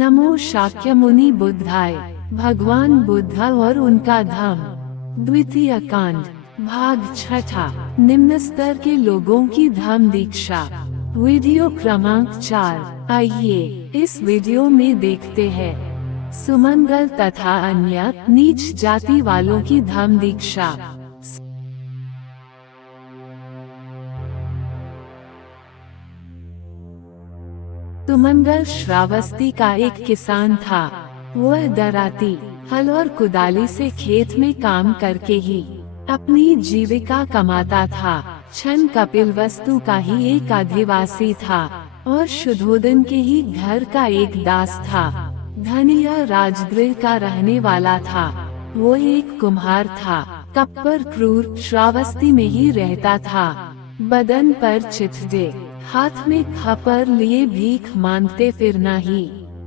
नमो शाक्यमुनि बुद्धाय। भगवान बुद्ध और उनका धम्म। द्वितीय कांड, भाग छठा। निम्न स्तर के लोगों की धम्म दीक्षा। वीडियो क्रमांक 4। आइए इस वीडियो में देखते हैं सुमंगल तथा अन्य नीच जाति वालों की धम्म दीक्षा। सुमंगल श्रावस्ती का एक किसान था। वह दराती, हल और कुदाली से खेत में काम करके ही अपनी जीविका कमाता था। छन कपिलवस्तु का ही एक आदिवासी था और शुद्धोदन के ही घर का एक दास था। धनिया राजगृह का रहने वाला था। वो एक कुम्हार था। कप्पर क्रूर श्रावस्ती में ही रहता था। बदन पर चिथड़े, हाथ में खपर लिए भीख मांगते फिरना ही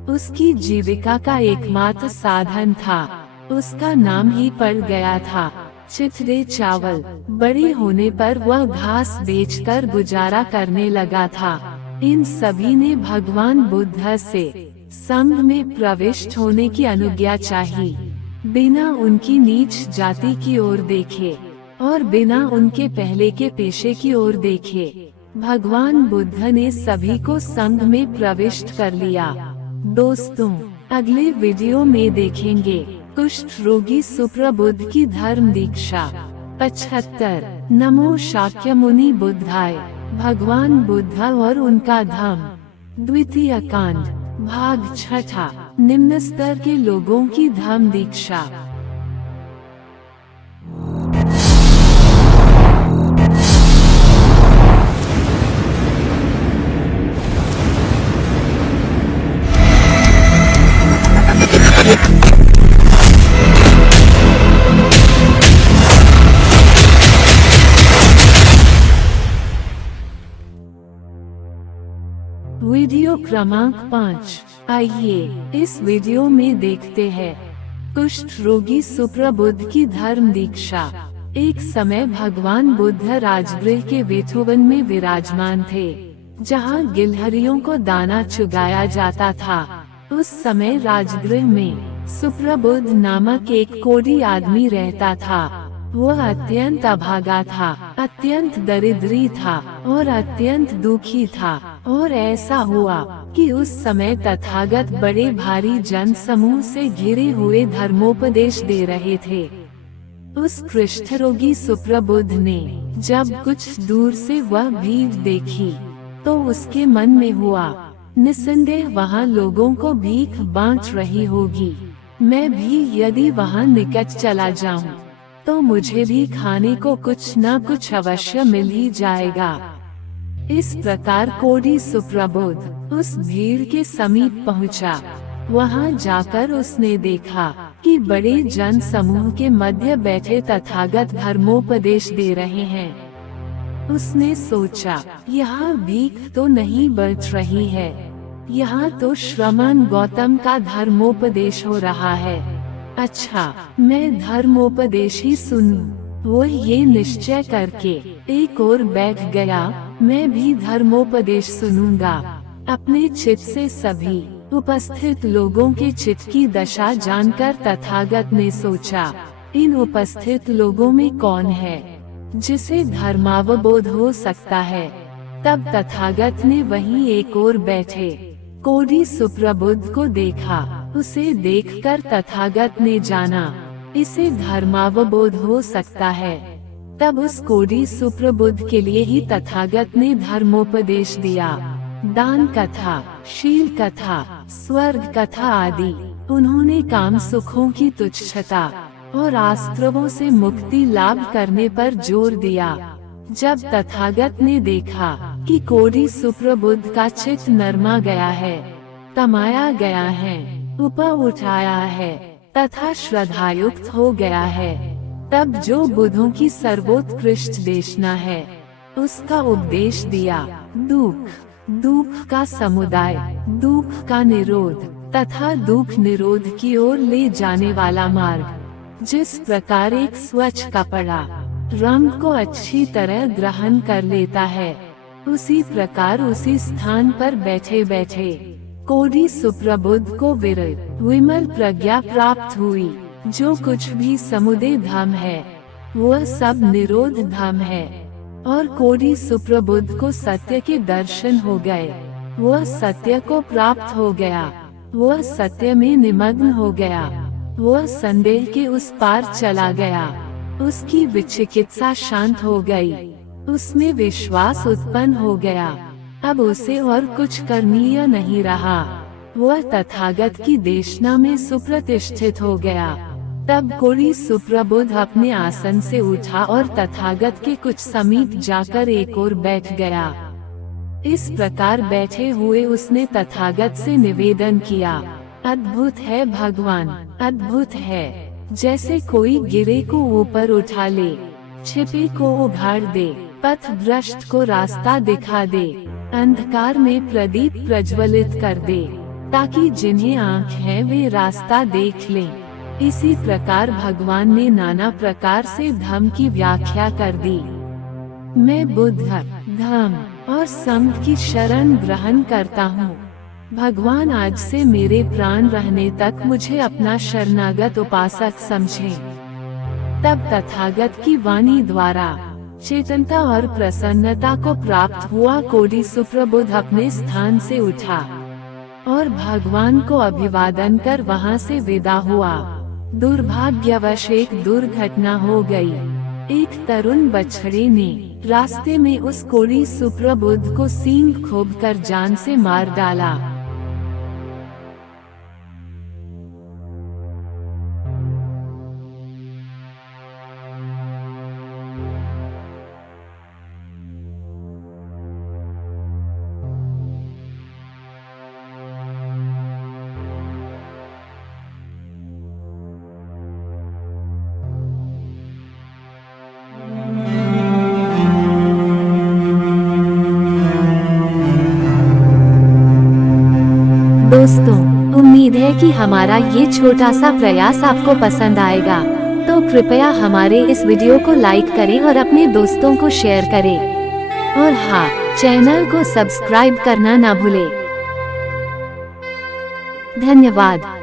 उसकी जीविका का एकमात्र साधन था। उसका नाम ही पड़ गया था चिथड़े चावल। बड़े होने पर वह घास बेचकर गुजारा करने लगा था। इन सभी ने भगवान बुद्ध से संघ में प्रविष्ट होने की अनुज्ञा चाही, बिना उनकी नीच जाति की ओर देखे और बिना उनके पहले के पेशे की ओर देखे। भगवान बुद्ध ने सभी को संघ में प्रविष्ट कर लिया। दोस्तों, अगले वीडियो में देखेंगे कुष्ठ रोगी सुप्रबुद्ध की धर्म दीक्षा। 75। नमो शाक्यमुनि बुद्धाय। भगवान बुद्ध और उनका धम्म। द्वितीय कांड, भाग छठा। निम्न स्तर के लोगों की धम्म दीक्षा। वीडियो क्रमांक 5। आइए इस वीडियो में देखते हैं कुष्ठ रोगी सुप्रबुद्ध की धर्म दीक्षा। एक समय भगवान बुद्ध राजगृह के वेठोवन में विराजमान थे, जहां गिलहरियों को दाना चुगाया जाता था। उस समय राजगृह में सुप्रबुद्ध नामक एक कोढ़ी आदमी रहता था। वह अत्यंत अभागा था, अत्यंत दरिद्री था और अत्यंत दुखी था। और ऐसा हुआ कि उस समय तथागत बड़े भारी जन समूह से घिरे हुए धर्मोपदेश दे रहे थे। उस कुष्ठ रोगी सुप्रबुद्ध ने जब कुछ दूर से वह भीड़ देखी तो उसके मन में हुआ, निस्संदेह वहाँ लोगों को भीख बांट रही होगी। मैं भी यदि वहाँ निकट चला जाऊं तो मुझे भी खाने को कुछ न कुछ अवश्य मिल ही जाएगा। इस प्रकार कोढ़ी सुप्रबुद्ध उस भीड़ के समीप पहुंचा। वहां जाकर उसने देखा कि बड़े जन समूह के मध्य बैठे तथागत धर्मोपदेश दे रहे हैं। उसने सोचा, यहाँ भीख तो नहीं बच रही है, यहाँ तो श्रमण गौतम का धर्मोपदेश हो रहा है। अच्छा, मैं धर्मोपदेश ही सुनूं। वो ये निश्चय करके एक ओर बैठ गया। मैं भी धर्मोपदेश सुनूंगा। अपने चित्त से सभी उपस्थित लोगों के चित्त की दशा जानकर तथागत ने सोचा, इन उपस्थित लोगों में कौन है जिसे धर्मावबोध हो सकता है। तब तथागत ने वहीं एक ओर बैठे कोढ़ी सुप्रबुद्ध को देखा। उसे देखकर तथागत ने जाना, इसे धर्मावबोध हो सकता है। तब उस कोढ़ी सुप्रबुद्ध के लिए ही तथागत ने धर्मोपदेश दिया। दान कथा, शील कथा, स्वर्ग कथा आदि उन्होंने काम सुखों की तुच्छता और आश्रवों से मुक्ति लाभ करने पर जोर दिया। जब तथागत ने देखा कि कोढ़ी सुप्रबुद्ध का चित्त नरमा गया है, तमाया गया है, ऊपर उठाया है तथा श्रद्धायुक्त हो गया है, तब जो बुद्धों की सर्वोत्कृष्ट देशना है उसका उपदेश दिया। दुख का समुदाय, दुख का निरोध तथा दुख निरोध की ओर ले जाने वाला मार्ग। जिस प्रकार एक स्वच्छ कपड़ा रंग को अच्छी तरह ग्रहण कर लेता है, उसी प्रकार उसी स्थान पर बैठे बैठे कोडी सुप्रबुद्ध को विमल प्रज्ञा प्राप्त हुई। जो कुछ भी समुदय धाम है वह सब निरोध धाम है। और कोडी सुप्रबुद्ध को सत्य के दर्शन हो गए। वह सत्य को प्राप्त हो गया। वह सत्य में निमग्न हो गया। वह संदेह के उस पार चला गया। उसकी विचिकित्सा शांत हो गई। उसमें विश्वास उत्पन्न हो गया। अब उसे और कुछ करनीय नहीं रहा। वह तथागत की देशना में सुप्रतिष्ठित हो गया। तब कोडी सुप्रबुद्ध अपने आसन से उठा और तथागत के कुछ समीप जाकर एक ओर बैठ गया। इस प्रकार बैठे हुए उसने तथागत से निवेदन किया, अद्भुत है भगवान, अद्भुत है। जैसे कोई गिरे को ऊपर उठा ले, छिपे को उघाड़ दे, पथ भ्रष्ट को रास्ता दिखा दे, अंधकार में प्रदीप प्रज्वलित कर दे, ताकि जिन्हें आँख है वे रास्ता देख लें। इसी प्रकार भगवान ने नाना प्रकार से धम्म की व्याख्या कर दी। मैं बुद्ध, धम्म और संघ की शरण ग्रहण करता हूँ। भगवान आज से मेरे प्राण रहने तक मुझे अपना शरणागत उपासक समझे। तब तथागत की वाणी द्वारा चेतनता और प्रसन्नता को प्राप्त हुआ कोडी सुप्रबुद्ध अपने स्थान से उठा और भगवान को अभिवादन कर वहां से विदा हुआ। दुर्भाग्यवश एक दुर्घटना हो गई। एक तरुण बछड़े ने रास्ते में उस कोडी सुप्रबुद्ध को सींग खोदकर जान से मार डाला। दोस्तों, उम्मीद है कि हमारा ये छोटा सा प्रयास आपको पसंद आएगा। तो कृपया हमारे इस वीडियो को लाइक करें और अपने दोस्तों को शेयर करें। और हाँ, चैनल को सब्सक्राइब करना ना भूलें। धन्यवाद।